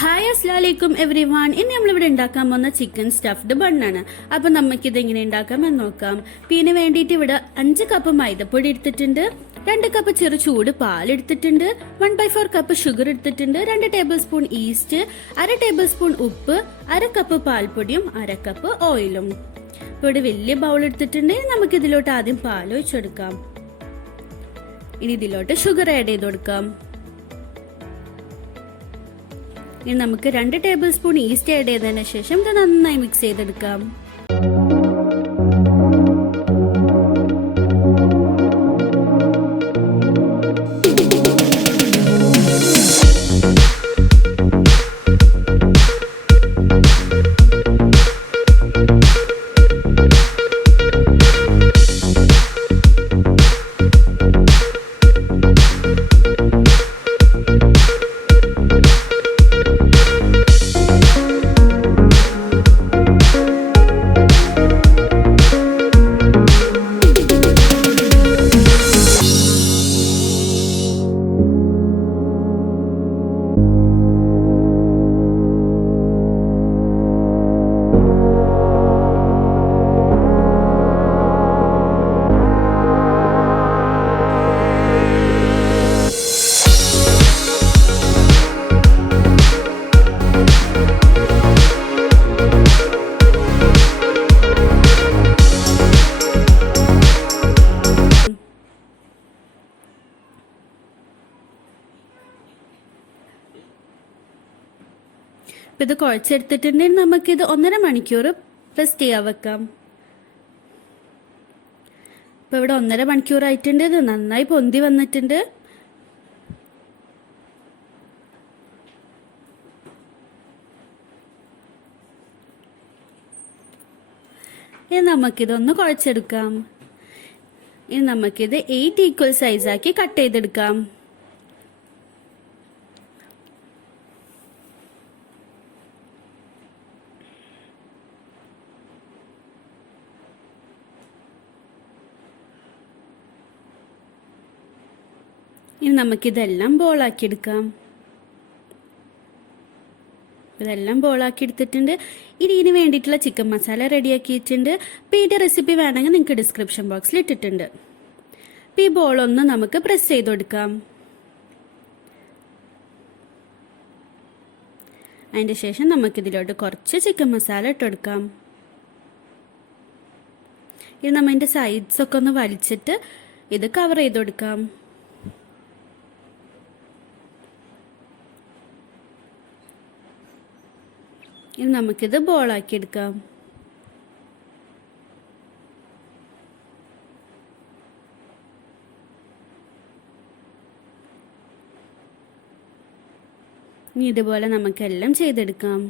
Hi അസ്സലാമലൈക്കും everyone. ഇനി നമ്മളിവിടെ ഉണ്ടാക്കാൻ പോകുന്ന ചിക്കൻ സ്റ്റഫ്ഡ് ബണ്ണാണ്. അപ്പം നമുക്കിത് എങ്ങനെ ഉണ്ടാക്കാമെന്ന് നോക്കാം. പിന്നെ വേണ്ടിയിട്ട് ഇവിടെ 5 കപ്പ് മൈദപ്പൊടി എടുത്തിട്ടുണ്ട്, 2 കപ്പ് ചെറു ചൂട് പാൽ എടുത്തിട്ടുണ്ട്, 1/4 കപ്പ് ഷുഗർ എടുത്തിട്ടുണ്ട്, 2 table spoon east, 1/2 table spoon ഉപ്പ്, 1/2 കപ്പ് പാൽപ്പൊടിയും 1/2 കപ്പ് ഓയിലും. ഇപ്പോൾ ഇവിടെ വലിയ ബൗൾ എടുത്തിട്ടുണ്ട്. നമുക്ക് ഇതിലോട്ട് ആദ്യം പാൽ ഒഴിച്ചെടുക്കാം. ഇനി ഇതിലോട്ട് ഷുഗർ ആഡ് ചെയ്ത് കൊടുക്കാം. ഇനി നമുക്ക് 2 ടേബിൾ സ്പൂൺ ഈസ്റ്റ് ആഡ് ചെയ്തതിനു ശേഷം ഇത് നന്നായി മിക്സ് ചെയ്തെടുക്കാം. ഇത് കുഴച്ചെടുത്തിട്ടുണ്ടെങ്കിൽ നമുക്കിത് 1.5 മണിക്കൂർ റെസ്റ്റ് ചെയ്യാൻ വെക്കാം. ഇപ്പൊ ഇവിടെ 1.5 മണിക്കൂർ ആയിട്ടുണ്ട്. ഇത് നന്നായി പൊന്തി വന്നിട്ടുണ്ട്. ഇനി നമുക്കിതൊന്ന് കുഴച്ചെടുക്കാം. ഇനി നമുക്കിത് 8 ഈക്വൽ സൈസാക്കി കട്ട് ചെയ്തെടുക്കാം. ഇനി നമുക്കിതെല്ലാം ബോളാക്കി എടുക്കാം. ഇതെല്ലാം ബോളാക്കി എടുത്തിട്ടുണ്ട്. ഇതിന് വേണ്ടിയിട്ടുള്ള ചിക്കൻ മസാല റെഡിയാക്കിയിട്ടുണ്ട്. അപ്പോൾ ഇതിൻ്റെ റെസിപ്പി വേണമെങ്കിൽ നിങ്ങൾക്ക് ഡിസ്ക്രിപ്ഷൻ ബോക്സിൽ ഇട്ടിട്ടുണ്ട്. അപ്പോൾ ഈ ബോളൊന്ന് നമുക്ക് പ്രസ് ചെയ്ത് കൊടുക്കാം. അതിൻ്റെ ശേഷം നമുക്കിതിലോട്ട് കുറച്ച് ചിക്കൻ മസാല ഇട്ടെടുക്കാം. ഇത് നമ്മൾ ഇതിൻ്റെ സൈഡ്സൊക്കെ ഒന്ന് വലിച്ചിട്ട് ഇത് കവർ ചെയ്ത് കൊടുക്കാം. ഇനി നമുക്കിത് ബോളാക്കി എടുക്കാം. ഇനി ഇതുപോലെ നമുക്കെല്ലാം ചെയ്തെടുക്കാം.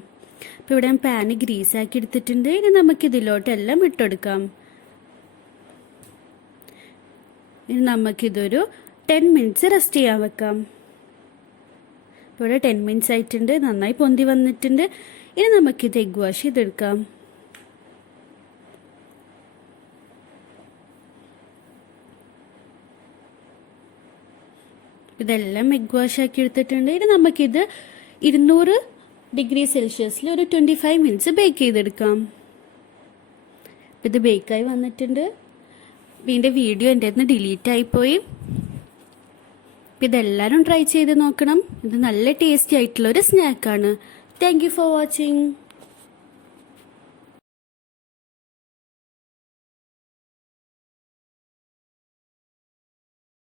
അപ്പോൾ ഇവിടെ ഞാൻ പാന് ഗ്രീസാക്കി എടുത്തിട്ടുണ്ട്. ഇനി നമുക്കിതിലോട്ടെല്ലാം ഇട്ടെടുക്കാം. ഇനി നമുക്കിതൊരു 10 മിനിറ്റ്സ് റെസ്റ്റ് ചെയ്യാൻ വെക്കാം. ഇവിടെ 10 മിനിറ്റ്സ് ആയിട്ടുണ്ട്. നന്നായി പൊന്തി വന്നിട്ടുണ്ട്. ഇനി നമുക്കിത് എഗ് വാഷ് ചെയ്തെടുക്കാം. ഇതെല്ലാം എഗ് വാഷ് ആക്കി എടുത്തിട്ടുണ്ട്. ഇനി നമുക്കിത് 200 ഡിഗ്രി സെൽഷ്യസിൽ ഒരു 25 മിനിറ്റ്സ് ബേക്ക് ചെയ്തെടുക്കാം. ഇത് ബേക്കായി വന്നിട്ടുണ്ട്. ഇതിൻ്റെ വീഡിയോ എൻ്റെ അടുത്ത് ഡിലീറ്റ് ആയിപ്പോയി. ഇതെല്ലാവരും ട്രൈ ചെയ്ത് നോക്കണം. ഇത് നല്ല ടേസ്റ്റി ആയിട്ടുള്ളൊരു സ്നാക്കാണ്. Thank you for watching.